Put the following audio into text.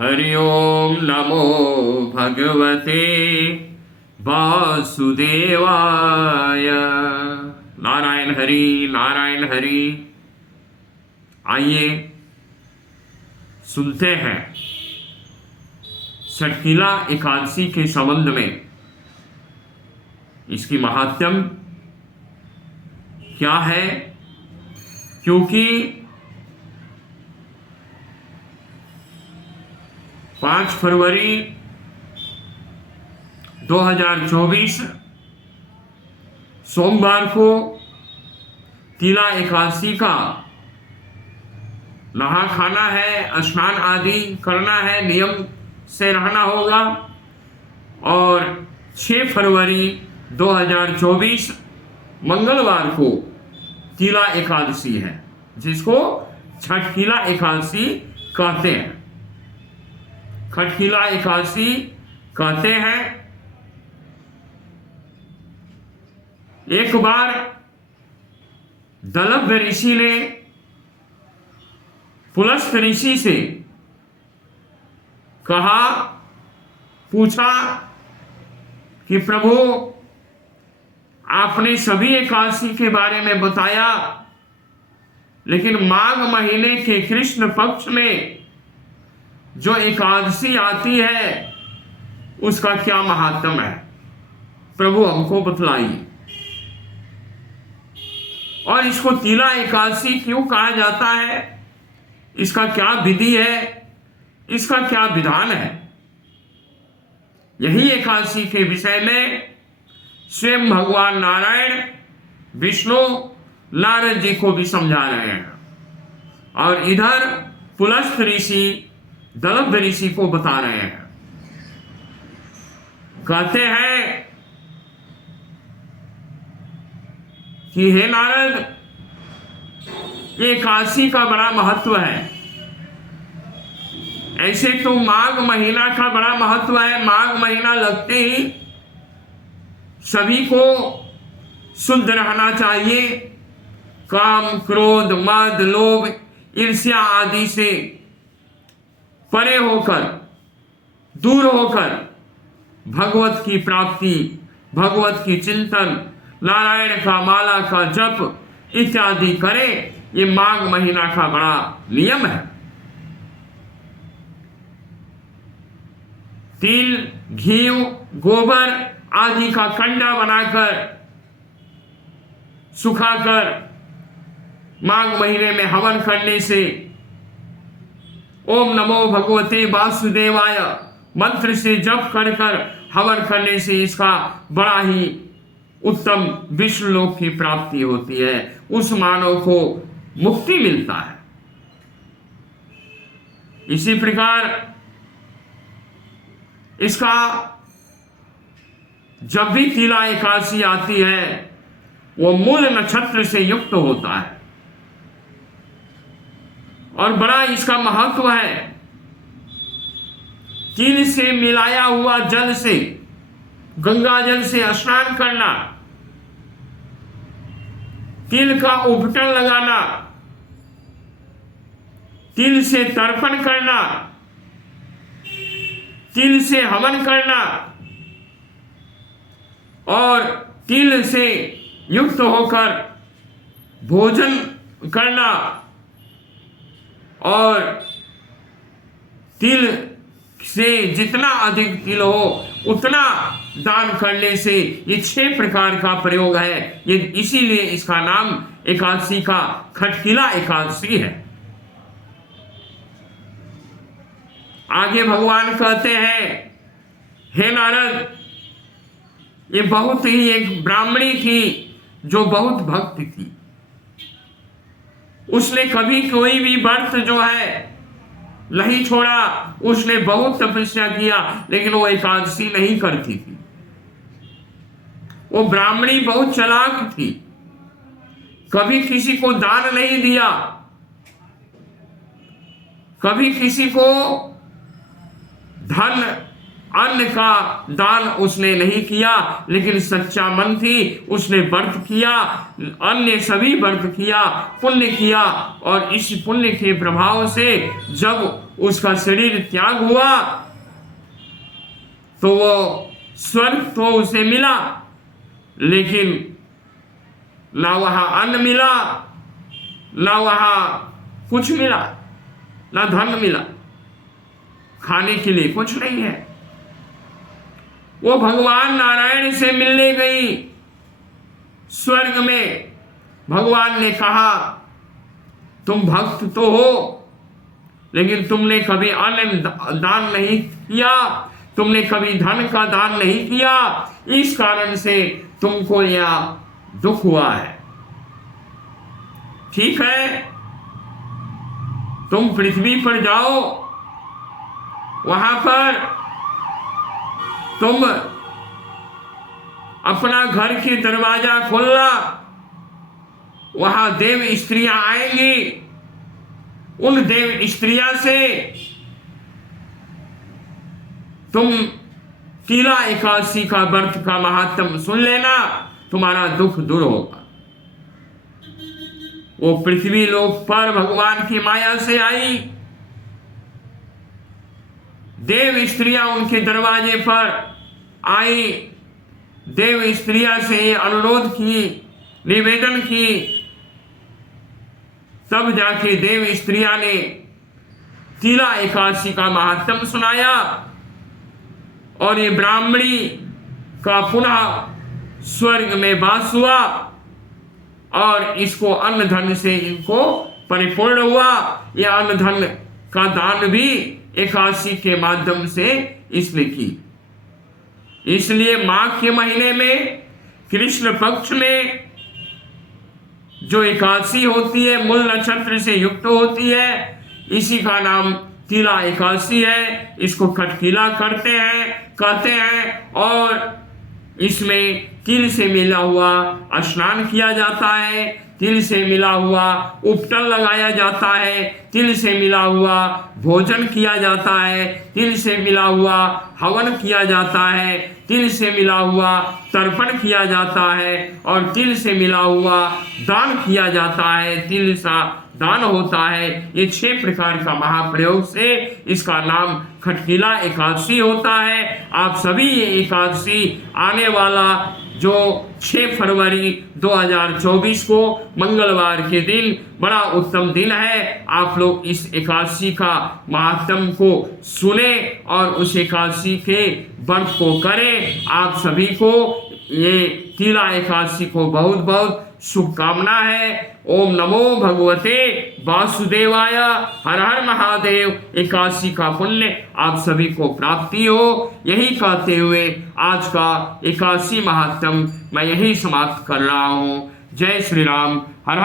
हरि ओम नमो भगवते वासुदेवाय। नारायण हरि नारायण हरि। आइए सुनते हैं छठिला एकादशी के संबंध में इसकी महात्म्य क्या है, क्योंकि 5 फरवरी 2024 सोमवार को तिला एकादशी का नहा खाना है, स्नान आदि करना है, नियम से रहना होगा। और 6 फरवरी 2024 मंगलवार को तिला एकादशी है, जिसको छठिला एकादशी कहते हैं। छठिला एकादशी कहते हैं। एक बार दलभ ऋषि ने पुलस्त ऋषि से कहा, पूछा कि प्रभु, आपने सभी एकादशी के बारे में बताया, लेकिन माघ महीने के कृष्ण पक्ष में जो एकादशी आती है उसका क्या महात्म्य है, प्रभु हमको बतलाइए। और इसको तिला एकादशी क्यों कहा जाता है, इसका क्या विधि है, इसका क्या विधान है, यही एकादशी के विषय में स्वयं भगवान नारायण विष्णु नारद जी को भी समझा रहे हैं, और इधर पुलस्त ऋषि दलभ ऋषि को बता रहे हैं। कहते हैं कि हे नारद, ये एकादशी का बड़ा महत्व है। ऐसे तो माघ महीना का बड़ा महत्व है। माघ महीना लगते ही सभी को शुद्ध रहना चाहिए, काम क्रोध मद लोभ ईर्ष्या आदि से परे होकर, दूर होकर भगवत की प्राप्ति, भगवत की चिंतन, नारायण का माला का जप इत्यादि करे। ये माघ महीना का बड़ा नियम है। तिल घी गोबर आदि का कंडा बनाकर सुखाकर माघ महीने में हवन करने से, ओम नमो भगवते वासुदेवाय मंत्र से जप कर कर हवन करने से इसका बड़ा ही उत्तम विष्णु लोक की प्राप्ति होती है। उस मानव को मुक्ति मिलता है। इसी प्रकार इसका जब भी तिला एकादशी आती है वो मूल नक्षत्र से युक्त होता है, और बड़ा इसका महत्व है। तिल से मिलाया हुआ जल से, गंगा जल से स्नान करना, तिल का उपटन लगाना, तिल से तर्पण करना, तिल से हवन करना और तिल से युक्त होकर भोजन करना, और तिल से जितना अधिक तिल हो उतना दान करने से, ये 6 प्रकार का प्रयोग है। ये इसीलिए इसका नाम एकादशी का छठिला एकादशी है। आगे भगवान कहते हैं, हे नारद, ये बहुत ही एक ब्राह्मणी थी जो बहुत भक्त थी। उसने कभी कोई भी व्रत जो है नहीं छोड़ा। उसने बहुत तपस्या किया, लेकिन वो एकादशी नहीं करती थी। वो ब्राह्मणी बहुत चालाक थी, कभी किसी को दान नहीं दिया, कभी किसी को धन अन्न का दान उसने नहीं किया, लेकिन सच्चा मन थी, उसने व्रत किया, अन्य सभी व्रत किया, पुण्य किया, और इस पुण्य के प्रभाव से जब उसका शरीर त्याग हुआ तो वो स्वर्ग तो उसे मिला, लेकिन ना वहां अन्न मिला, ना वहां कुछ मिला, ना धन मिला, खाने के लिए कुछ नहीं है। वो भगवान नारायण से मिलने गई स्वर्ग में। भगवान ने कहा तुम भक्त तो हो, लेकिन तुमने कभी अन्न दान नहीं किया, तुमने कभी धन का दान नहीं किया, इस कारण से तुमको यह दुख हुआ है। ठीक है, तुम पृथ्वी पर जाओ, वहां पर तुम अपना घर के दरवाजा खोलना, वहां देव स्त्रियां आएंगी, उन देव स्त्रियां से तुम तीला एकादशी का व्रत का महात्म सुन लेना, तुम्हारा दुख दूर होगा। वो पृथ्वी लोक पर भगवान की माया से आई, देव स्त्रियां उनके दरवाजे पर आई, देव स्त्रियां से अनुरोध की, निवेदन की, तब जाके देव स्त्रियां ने तीला एकादशी का महात्म सुनाया, और ये ब्राह्मणी का पुनः स्वर्ग में वास हुआ, और इसको अन्न धन से इनको परिपूर्ण हुआ। यह अन्न धन का दान भी एकादशी के माध्यम से इसने की। इसलिए माघ के महीने में कृष्ण पक्ष में जो एकादशी होती है, मूल नक्षत्र से युक्त होती है, इसी का नाम तीला एकादशी है। इसको खटकीला कहते हैं, और इसमें तिल से मिला हुआ स्नान किया जाता है, तिल से मिला हुआ उपटन लगाया जाता है, तिल से मिला हुआ भोजन किया जाता है, तिल से मिला हुआ हवन किया जाता है, तिल से मिला हुआ तर्पण किया जाता है, और तिल से मिला हुआ दान किया जाता है, तिल सा दान होता है। ये 6 प्रकार का महाप्रयोग से इसका नाम खटकीला एकादशी होता है। आप सभी ये एकादशी आने वाला जो 6 फरवरी 2024 को मंगलवार के दिन बड़ा उत्तम दिन है, आप लोग इस एकादशी का महात्म को सुने और उस एकादशी के व्रत को करें। आप सभी को ये तीला एकादशी को बहुत बहुत शुभकामना है। ओम नमो भगवते वासुदेवाय, हर हर महादेव। एकादशी का पुण्य आप सभी को प्राप्ति हो, यही कहते हुए आज का एकादशी महात्म मैं यही समाप्त कर रहा हूँ। जय श्री राम। हर हर